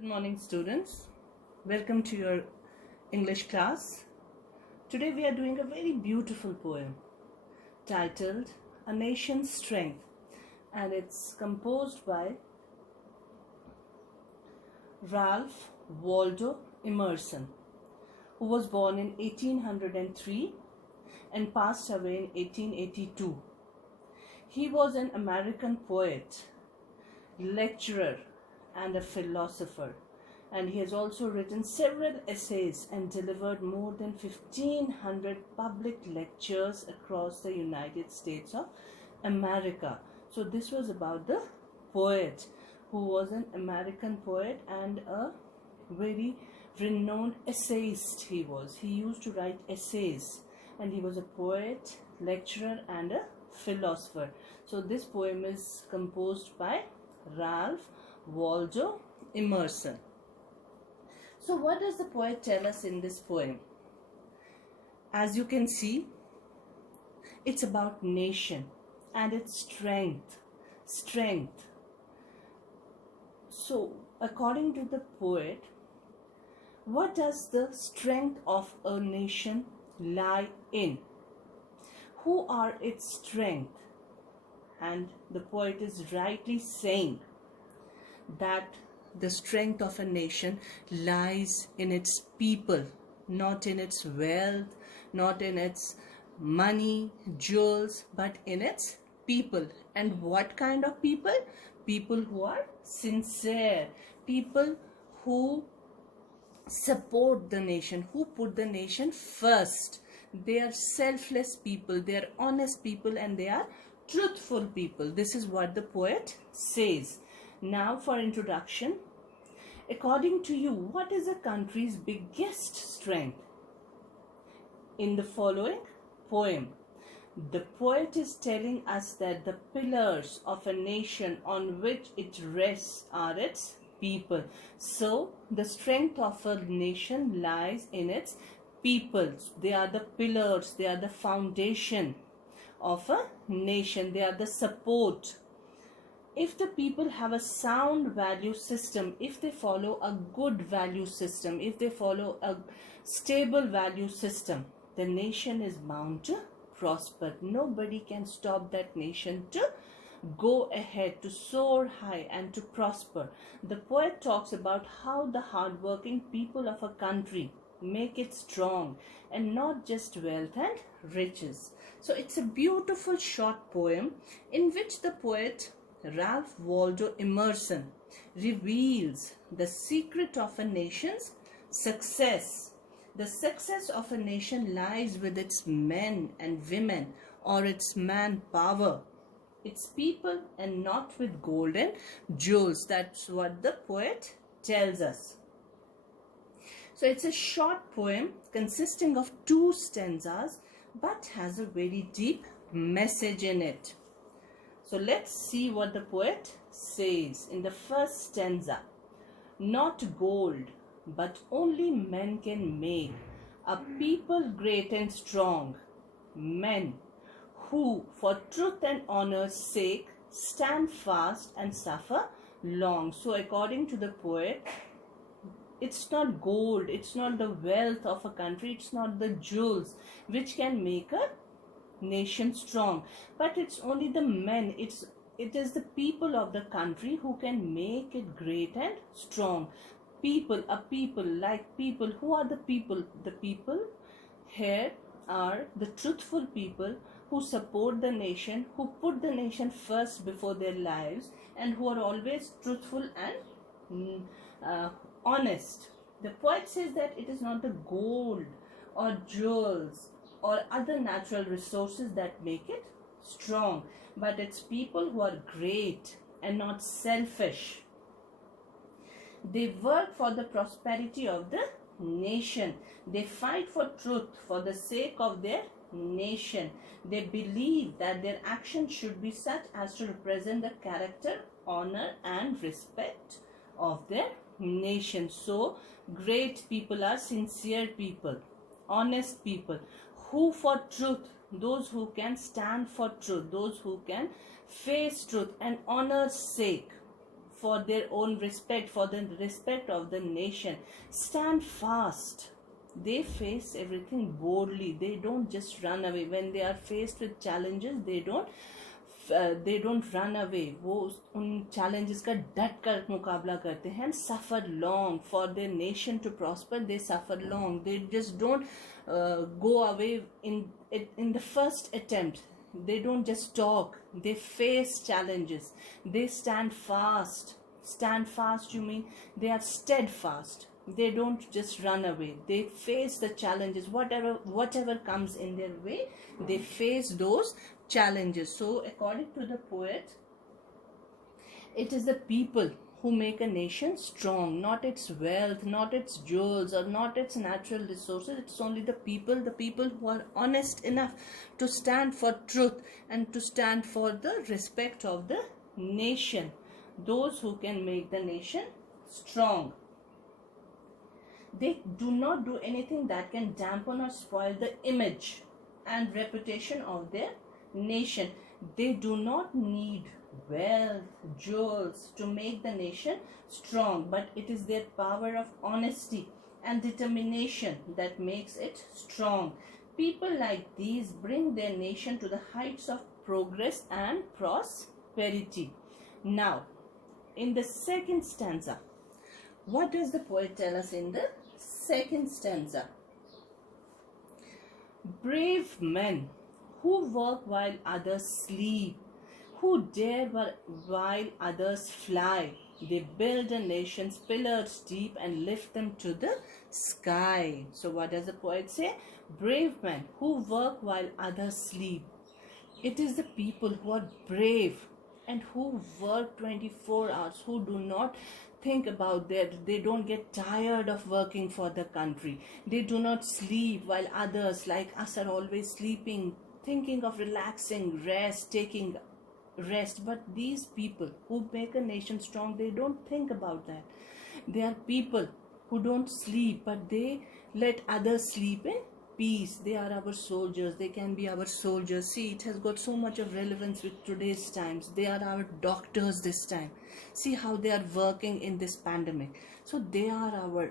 Good morning, students. Welcome to your English class. Today we are doing a very beautiful poem titled A Nation's Strength, and it's composed by Ralph Waldo Emerson, who was born in 1803 and passed away in 1882. He was an American poet, lecturer, and a philosopher, and he has also written several essays and delivered more than 1500 public lectures across the United States of America. So this was about the poet who was an American poet and a very renowned essayist. He used to write essays, and he was a poet, lecturer, and a philosopher. So this poem is composed by Ralph Waldo Emerson. So what does the poet tell us in this poem? As you can see, it's about nation and its strength. So according to the poet, what does the strength of a nation lie in? Who are its strength? And the poet is rightly saying that the strength of a nation lies in its people, not in its wealth, not in its money, jewels, but in its people. And what kind of people? People who are sincere, people who support the nation, who put the nation first. They are selfless people, they are honest people, and they are truthful people. This is what the poet says. Now for introduction, according to you, what is a country's biggest strength? In the following poem, the poet is telling us that the pillars of a nation on which it rests are its people. So the strength of a nation lies in its people. They are the pillars, they are the foundation of a nation, they are the support. If the people have a sound value system, if they follow a good value system, if they follow a stable value system, the nation is bound to prosper. Nobody can stop that nation to go ahead, to soar high, and to prosper. The poet talks about how the hardworking people of a country make it strong, and not just wealth and riches. So it's a beautiful short poem in which the poet Ralph Waldo Emerson reveals the secret of a nation's success. The success of a nation lies with its men and women, or its manpower, its people, and not with gold and jewels. That's what the poet tells us. So it's a short poem consisting of 2 stanzas, but has a very deep message in it. So let's see what the poet says in the first stanza. Not gold, but only men can make a people great and strong. Men who for truth and honor's sake stand fast and suffer long. So according to the poet, it's not gold, it's not the wealth of a country, it's not the jewels which can make a nation strong, but it's only the men, it is the people of the country who can make it great and strong. People, a people, like people. Who are the people? The people here are the truthful people who support the nation, who put the nation first before their lives, and who are always truthful and honest. The poet says that it is not the gold or jewels or other natural resources that make it strong, but it's people who are great and not selfish. They work for the prosperity of the nation. They fight for truth for the sake of their nation. They believe that their actions should be such as to represent the character, honor, and respect of their nation. So great people are sincere people, honest people, who for truth, those who can stand for truth, those who can face truth and honor's sake for their own respect, for the respect of the nation, stand fast. They face everything boldly. They don't just run away when they are faced with challenges. They don't run away. वो उन challenges का डट कर मुकाबला करते हैं and suffer long for their nation to prosper. They suffer long. They just don't go away in the first attempt. They don't just talk. They face challenges. They stand fast. Stand fast, you mean they are steadfast. They don't just run away. They face the challenges. Whatever comes in their way, they face those challenges. So according to the poet, it is the people who make a nation strong, not its wealth, not its jewels, or not its natural resources. It's only the people who are honest enough to stand for truth and to stand for the respect of the nation. Those who can make the nation strong. They do not do anything that can dampen or spoil the image and reputation of their nation. They do not need wealth, jewels to make the nation strong, but it is their power of honesty and determination that makes it strong. People like these bring their nation to the heights of progress and prosperity. Now, in the second stanza, what does the poet tell us in the second stanza? Brave men who work while others sleep, who dare while others fly. They build a nation's pillars deep and lift them to the sky. So what does the poet say? Brave men who work while others sleep. It is the people who are brave and who work 24 hours, who do not think about that. They don't get tired of working for the country. They do not sleep while others like us are always sleeping, thinking of relaxing, taking rest. But these people who make a nation strong, they don't think about that. They are people who don't sleep, but they let others sleep in peace. They are our soldiers. They can be our soldiers. See, it has got so much of relevance with today's times. They are our doctors this time. See how they are working in this pandemic. So they are our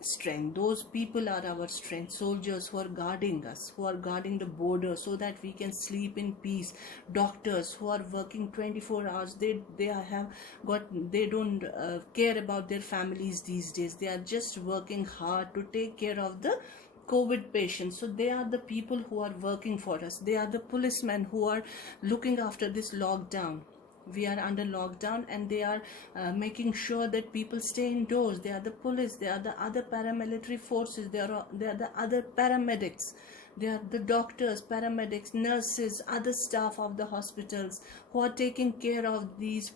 strength. Those people are our strength. Soldiers who are guarding us, who are guarding the border so that we can sleep in peace. Doctors who are working 24 hours. They don't care about their families these days. They are just working hard to take care of the COVID patients. So they are the people who are working for us. They are the policemen who are looking after this lockdown. We are under lockdown and they are making sure that people stay indoors. They are the police. They are the other paramilitary forces. They are the other paramedics. They are the doctors, paramedics, nurses, other staff of the hospitals who are taking care of these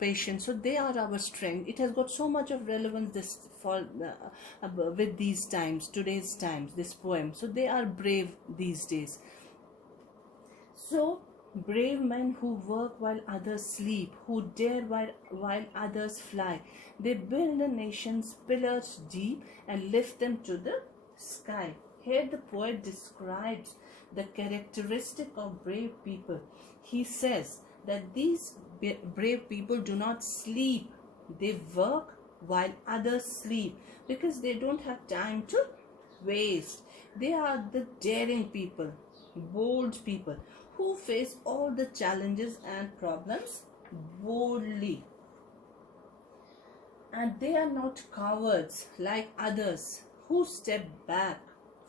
patients. So they are our strength. It has got so much of relevance with these times, today's times, this poem. So they are brave these days. So brave men who work while others sleep, who dare while others fly. They build a nation's pillars deep and lift them to the sky. Here the poet describes the characteristic of brave people. He says that these brave people do not sleep. They work while others sleep because they don't have time to waste. They are the daring people, bold people who face all the challenges and problems boldly. And they are not cowards like others who step back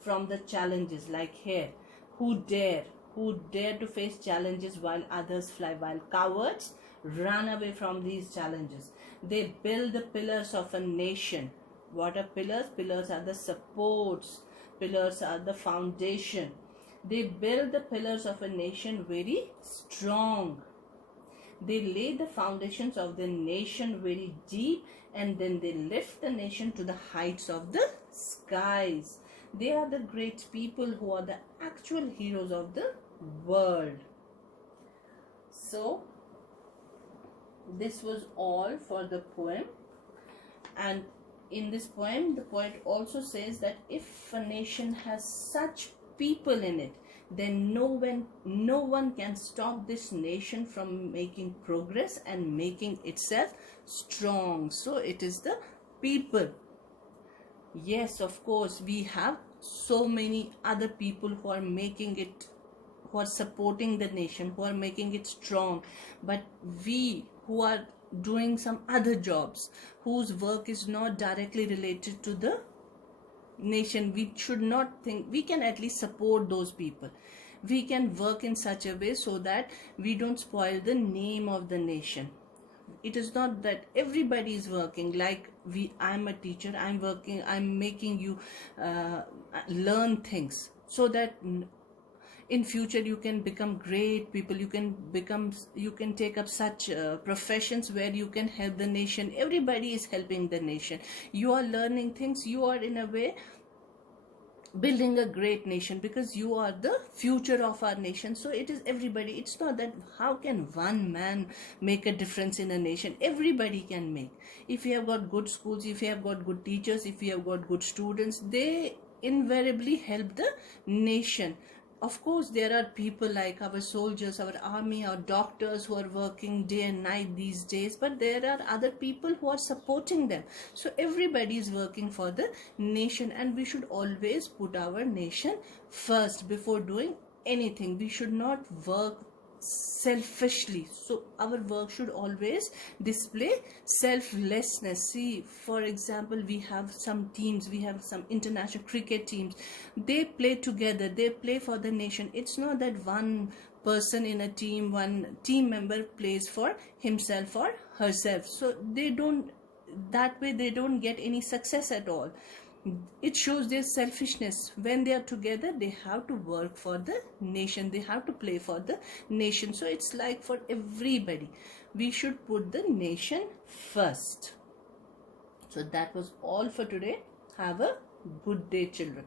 from the challenges, like here, who dare to face challenges while others fly, while cowards run away from these challenges. They build the pillars of a nation. What are pillars? Pillars are the supports. Pillars are the foundation. They build the pillars of a nation very strong. They lay the foundations of the nation very deep, and then they lift the nation to the heights of the skies. They are the great people who are the actual heroes of the world. So this was all for the poem. And in this poem, the poet also says that if a nation has such people in it, then no one can stop this nation from making progress and making itself strong. So it is the people. Yes, of course, we have so many other people who are making it, who are supporting the nation, who are making it strong. But we who are doing some other jobs, whose work is not directly related to the nation, we should not think, we can at least support those people. We can work in such a way so that we don't spoil the name of the nation. It is not that everybody is working like I'm a teacher, I'm working, I'm making you learn things so that in future you can become great people, you can take up such professions where you can help the nation. Everybody is helping the nation. You are learning things, you are in a way building a great nation, because you are the future of our nation. So it is everybody. It's not that how can one man make a difference in a nation. Everybody can make. If you have got good schools, if you have got good teachers, if you have got good students, they invariably help the nation. Of course, there are people like our soldiers, our army, our doctors who are working day and night these days, but there are other people who are supporting them. So everybody is working for the nation, and we should always put our nation first before doing anything. We should not work selfishly. So our work should always display selflessness. See, for example, we have some teams, we have some international cricket teams, they play together, they play for the nation. It's not that one person in a team, one team member plays for himself or herself. So they don't, that way they don't get any success at all. It shows their selfishness. When they are together, they have to work for the nation, they have to play for the nation. So it's like for everybody, we should put the nation first. So that was all for today. Have a good day, children.